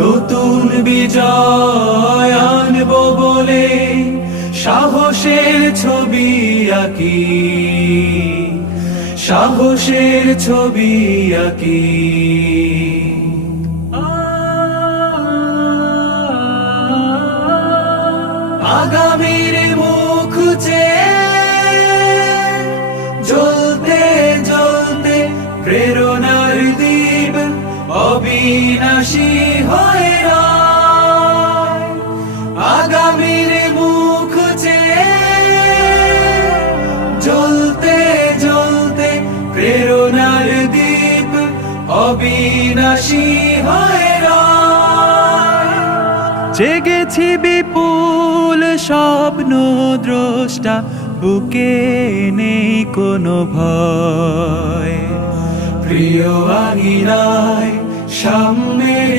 নতুন বিজয় আনবো বলে সাহসের ছবি আঁকি, সাহসের ছবি আঁকি। আগামীর মুখ চেয়ে জ্বলতে জ্বলতে প্রেরণার দীপ অবিনাশী হয়ে রয়। আগামীর মুখ চেয়ে জ্বলতে জ্বলতে প্রেরণার দীপ অবিনাশী হয়ে রয়। জেগেছি বিপুল স্বপ্ন দ্রষ্টা, বুকে নেই কোনো ভয়। প্রিয় আঙিনায় সামনের